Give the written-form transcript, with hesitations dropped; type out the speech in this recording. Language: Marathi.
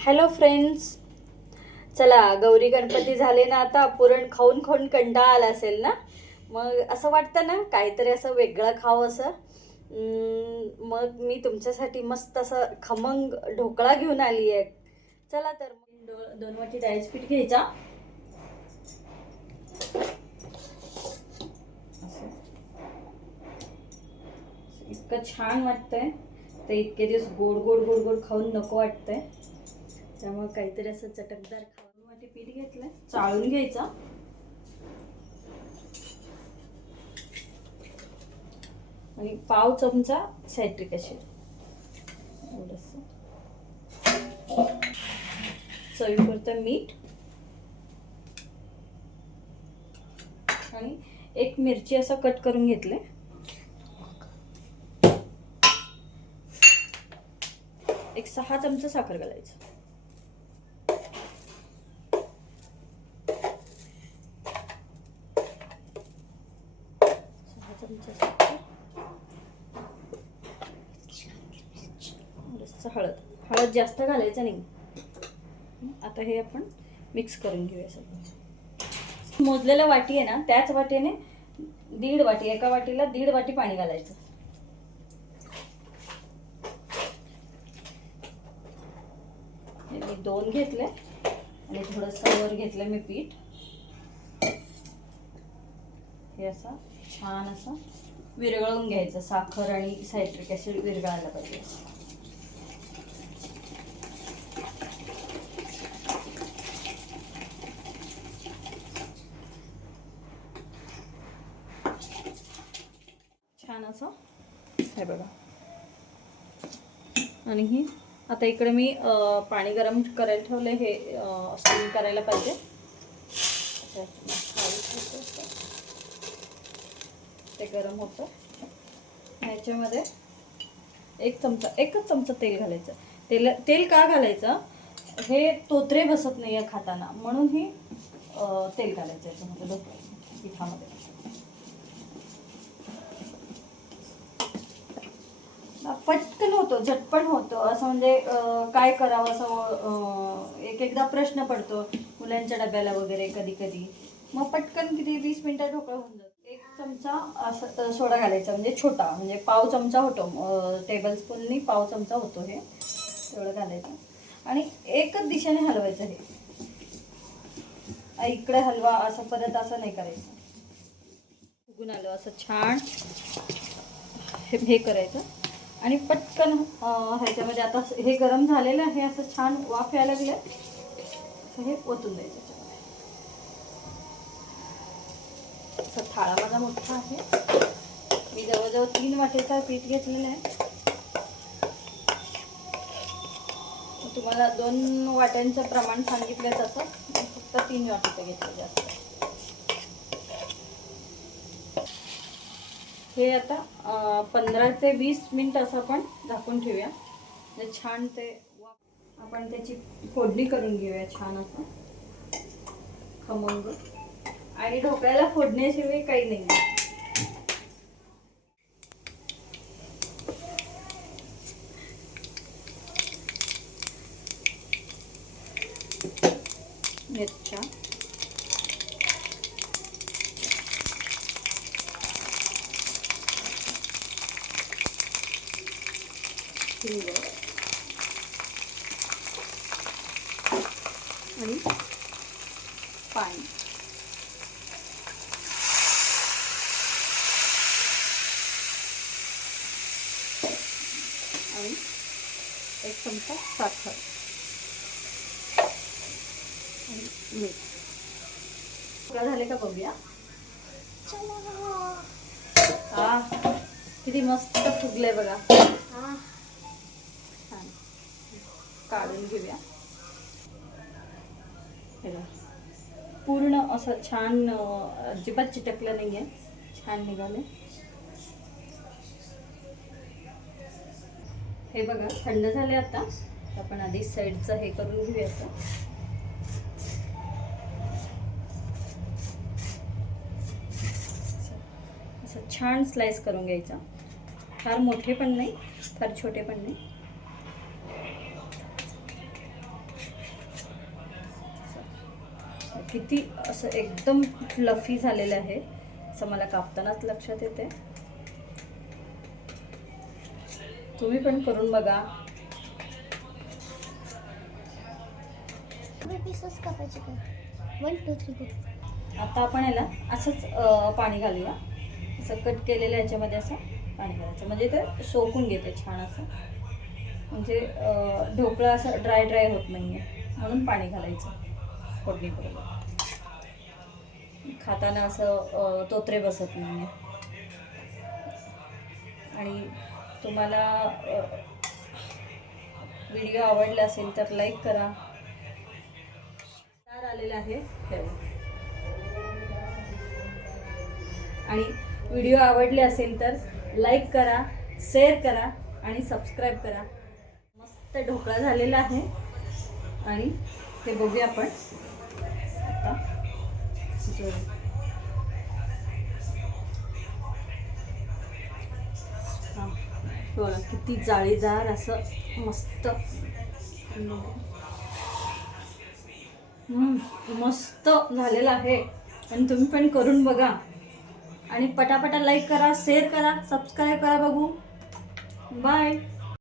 हॅलो फ्रेंड्स, चला गौरी गणपती झाले ना, आता पुरण खाऊन खाऊन कंटाळा आला असेल ना. मग असं वाटतं ना काहीतरी असं वेगळं खावं असं. मग मी तुमच्यासाठी मस्त असं खमंग ढोकळा घेऊन आली आहे. चला तर मग दोन वाटी डाळीचं पीठ घ्यायचा. असं इतकं छान वाटतंय ते. इतके दिवस गोड गोड गोड गोड खाऊन नको वाटतंय, त्यामुळे काहीतरी असं चटकदार खाऊन. वाटी पीठ घेतलंय, चाळून घ्यायचा. आणि पाव चमचा सायट्रिक ॲसिड, थोडंसं चवीपुरतं मीठ, आणि एक मिरची असं कट करून घेतले. एक 6 चमचे साखर घालायचं. हळद हळद जास्त घालायचं नाही. आता हे आपण मिक्स करून घेऊया सगळं. मोजलेल्या वाटी आहे ना, त्याच वाटीने 1.5 वाटी, एका वाटीला 1.5 वाटी पाणी घालायचं. मी 2 घेतले आणि थोडंसं वर घेतलं मी पीठ. हे असं छान असं विरघळून घ्यायचं. साखर आणि सायट्रिक ॲसिड विरघळायला पाहिजे. छान असं हे बघा. आणि ही आता इकडे मी पाणी गरम करायला ठेवलं. हे स्टीम करायला पाहिजे. ते गरम होतं. ह्याच्यामध्ये एकच चमचा तेल घालायचं. तेल का घालायचं? हे तोतरे बसत नाही आहे खाताना, म्हणून ही तेल घालायचं याच्यामध्ये पिठामध्ये. पटकन होतो, झटपट होतो असं. म्हणजे काय करावं असं एकदा प्रश्न पडतो मुलांच्या डब्याला वगैरे कधी कधी. मग पटकन किती 20 मिनिटात ढोकळा होऊन जातो. 1 चमचा असं सोडा घालायचा, म्हणजे छोटा, म्हणजे पाव चमचा होतो. टेबल स्पूननी पाव चमचा होतो हे, तेवढं घालायचं. आणि एकच दिशेने हलवायचं. हे इकडे हलवा असं, परत असं नाही करायचं. फुगून आलं असं छान हे करायचं. आणि पटकन ह्याच्यामध्ये आता हे गरम झालेलं आहे, असं छान वाफ यायला लागले, हे ओतून द्यायचं. असं थाळा माझा मोठा आहे. मी जवळजवळ 3 वाटीचा पीठ घेतलेलं आहे. तुम्हाला 2 वाट्यांचं प्रमाण सांगितलं तसं, फक्त 3 वाटीचं घेतलं जास्त. हे आता 15 ते 20 मिनिट असं आपण झाकून ठेवूया. म्हणजे छान ते आपण त्याची फोडणी करून घेऊया छान असं खमंग. आणि ढोकळ्याला फोडण्याशिवाय काही नाही. मिरच्या, हिंग आणि पाणी. आणि 1 चमचा साखर आणि मीठ. झाले का बघूया. किती मस्त फुगले बघा. छान काढून घेऊया. पूर्ण असं छान अजिबात चिटकलं नाही आहे, छान निघाले. हे बघा थंड झाले. आता आपण आधी साईडचं हे करून घेऊया. असं छान स्लाइस करून घ्यायचा. फार मोठे पण नाही, फार छोटे पण नाही. किती असं एकदम फ्लफी झालेलं आहे असं मला कापतानाच लक्षात येते. तुम्ही पण करून बघा. कापायचे 1 2 3 4. आता आपण याला असंच पाणी घालूया. असं कट केलेलं याच्यामध्ये असं पाणी घालायचं म्हणजे ते सोकून घेते छान असं. म्हणजे ढोकळा असं ड्राय होत नाही आहे म्हणून पाणी घालायचं फोडणीबरोबर. खाताना असं तोत्रे बसत नाही आहे. आणि तुम्हाला व्हिडिओ आवडला असेल तर लाईक करा. आलेला आहे आणि व्हिडिओ आवडले असेल तर लाईक करा, शेअर करा आणि सबस्क्राईब करा. मस्त ढोकळा झालेला आहे आणि ते बघूया आपण आता. बघा किती जाळीदार असं मस्त मस्त झालेलं आहे. आणि तुम्ही पण करून बघा आणि पटापटा लाईक करा, शेअर करा, सबस्क्राईब करा. बघू बाय.